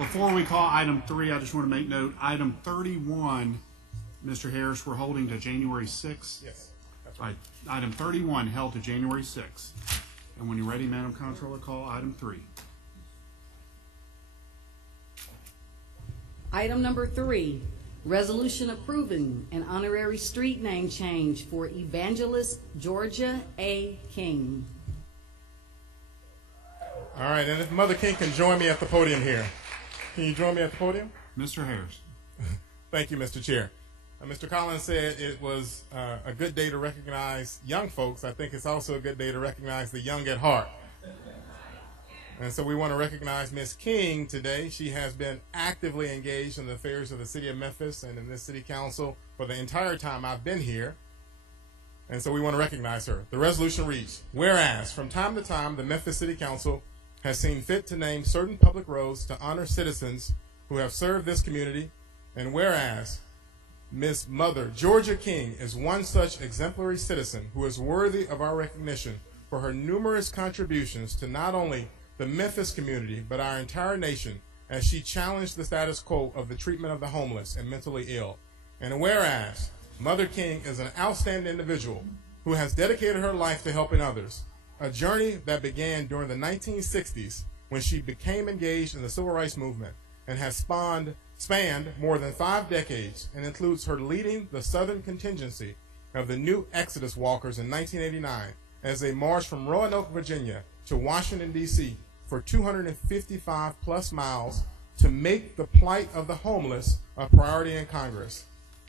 Before we call item 3, I just want to make note, item 31, Mr. Harris, we're holding to January 6th. Yes, that's right. Item 31 held to January 6th. And when you're ready, Madam Comptroller, call item 3. Item number 3, resolution approving an honorary street name change for Evangelist Georgia A. King. All right, and if Mother King can join me at the podium here. Can you join me at the podium? Mr. Harris. Thank you, Mr. Chair. Mr. Collins said it was a good day to recognize young folks. I think it's also a good day to recognize the young at heart. And so we want to recognize Ms. King today. She has been actively engaged in the affairs of the city of Memphis and in this city council for the entire time I've been here. And so we want to recognize her. The resolution reads, whereas from time to time the Memphis City Council has seen fit to name certain public roads to honor citizens who have served this community, and whereas Ms. Mother Georgia King is one such exemplary citizen who is worthy of our recognition for her numerous contributions to not only the Memphis community, but our entire nation, as she challenged the status quo of the treatment of the homeless and mentally ill. And whereas Mother King is an outstanding individual who has dedicated her life to helping others, a journey that began during the 1960s when she became engaged in the civil rights movement and has spanned more than 5 decades, and includes her leading the southern contingency of the New Exodus Walkers in 1989 as they marched from Roanoke, Virginia to Washington, D.C. for 255 plus miles to make the plight of the homeless a priority in Congress.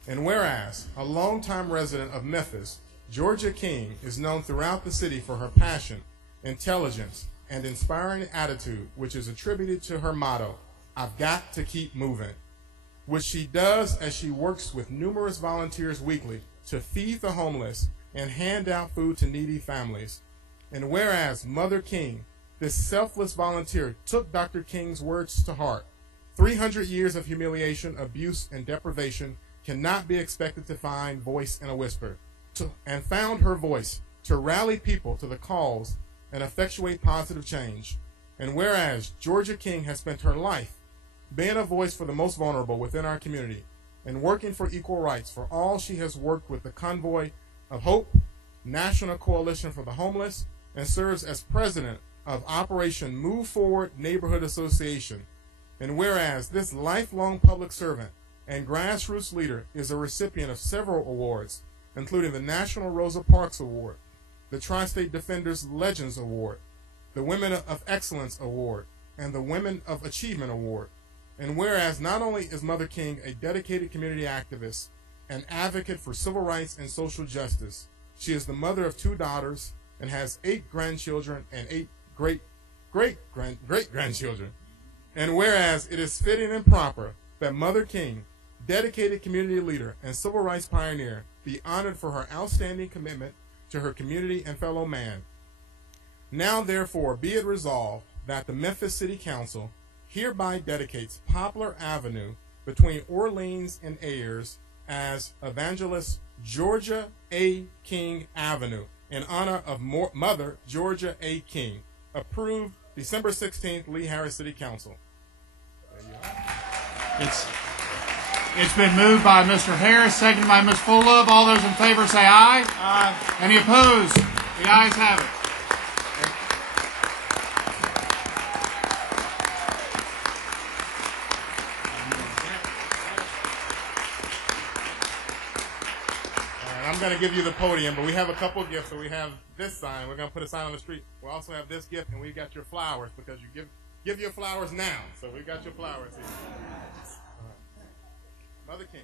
And whereas a longtime resident of Memphis, Georgia King is known throughout the city for her passion, intelligence, and inspiring attitude, which is attributed to her motto, I've got to keep moving, which she does as she works with numerous volunteers weekly to feed the homeless and hand out food to needy families. And whereas Mother King, this selfless volunteer, took Dr. King's words to heart, 300 years of humiliation, abuse, and deprivation cannot be expected to find voice in a whisper, and found her voice to rally people to the cause and effectuate positive change. And whereas Georgia King has spent her life being a voice for the most vulnerable within our community and working for equal rights for all, she has worked with the Convoy of Hope, National Coalition for the Homeless, and serves as president of Operation Move Forward Neighborhood Association. And whereas this lifelong public servant and grassroots leader is a recipient of several awards, including the National Rosa Parks Award, the Tri-State Defenders Legends Award, the Women of Excellence Award, and the Women of Achievement Award. And whereas not only is Mother King a dedicated community activist, an advocate for civil rights and social justice, she is the mother of 2 daughters and has 8 grandchildren and 8 great-grandchildren. And whereas it is fitting and proper that Mother King, dedicated community leader and civil rights pioneer, be honored for her outstanding commitment to her community and fellow man. Now therefore be it resolved that the Memphis City Council hereby dedicates Poplar Avenue between Orleans and Ayers as Evangelist Georgia A. King Avenue in honor of Mother Georgia A. King. Approved December 16th, Lee Harris City Council. There you are. It's been moved by Mr. Harris, seconded by Ms. Fullove. All those in favor say aye. Aye. Any opposed? The ayes have it. I'm going to give you the podium, but we have a couple gifts. So we have this sign. We're going to put a sign on the street. We'll also have this gift, and we got your flowers because you give your flowers now. So we got your flowers here. Mother King.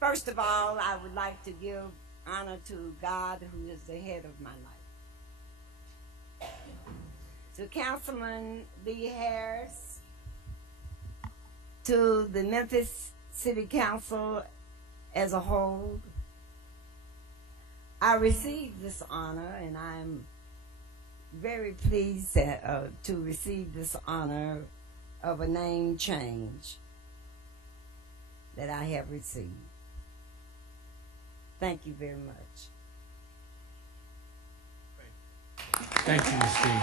First of all, I would like to give honor to God, who is the head of my life. To Councilman Lee Harris, to the Memphis City Council as a whole, I received this honor, and I'm very pleased to receive this honor of a name change that I have received. Thank you very much. Thank you, Ms. King.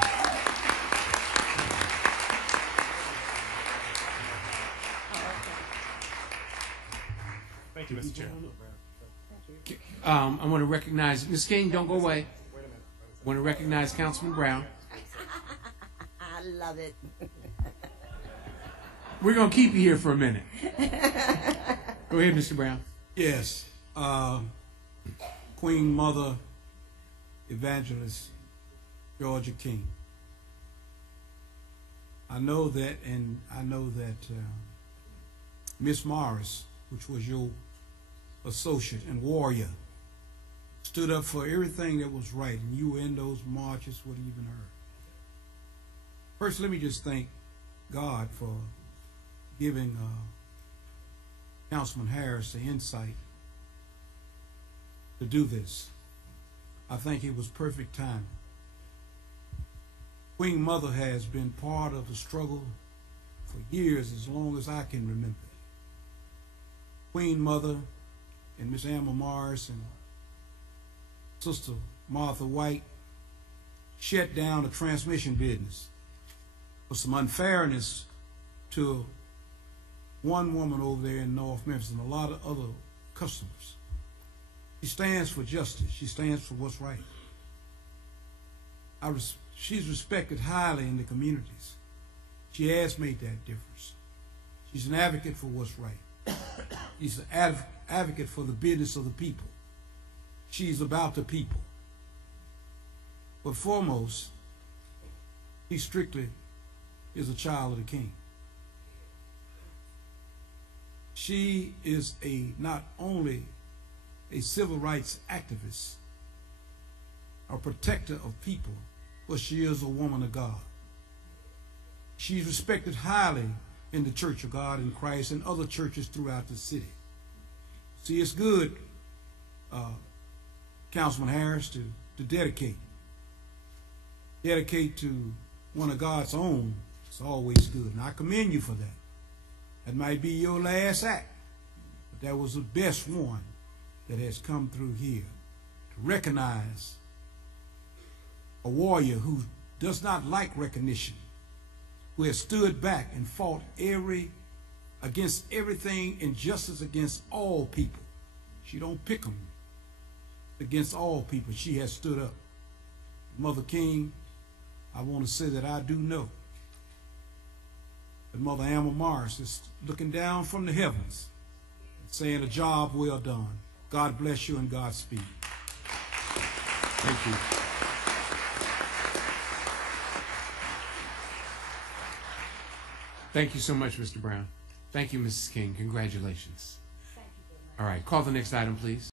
Thank you, Mr. Chair. I want to recognize Ms. King. Don't go away. I want to recognize Councilman Brown. I love it. We're going to keep you here for a minute. Go ahead, Mr. Brown. Yes. Queen Mother Evangelist Georgia King. I know that Miss Morris, which was your associate and warrior, stood up for everything that was right, and you were in those marches with even her. First, let me just thank God for giving Councilman Harris the insight to do this. I think it was perfect timing. Queen Mother has been part of the struggle for years, as long as I can remember. Queen Mother and Miss Emma Morris and Sister Martha White shut down the transmission business for some unfairness to one woman over there in North Memphis and a lot of other customers. She stands for justice. She stands for what's right. She's respected highly in the communities. She has made that difference. She's an advocate for what's right. She's an advocate for the business of the people. She's about the people. But foremost, he strictly is a child of the King. She is not only a civil rights activist, a protector of people, but she is a woman of God. She's respected highly in the Church of God in Christ and other churches throughout the city. See, it's good, Councilman Harris, to dedicate to one of God's own. It's always good, and I commend you for that. That might be your last act, but that was the best one that has come through here to recognize a warrior who does not like recognition, who has stood back and fought against everything, injustice against all people. She don't pick them. Against all people, she has stood up. Mother King, I want to say that I do know that Mother Emma Morris is looking down from the heavens and saying, a job well done. God bless you and Godspeed. Thank you. Thank you so much, Mr. Brown. Thank you, Mrs. King. Congratulations. Thank you very much. All right, call the next item, please.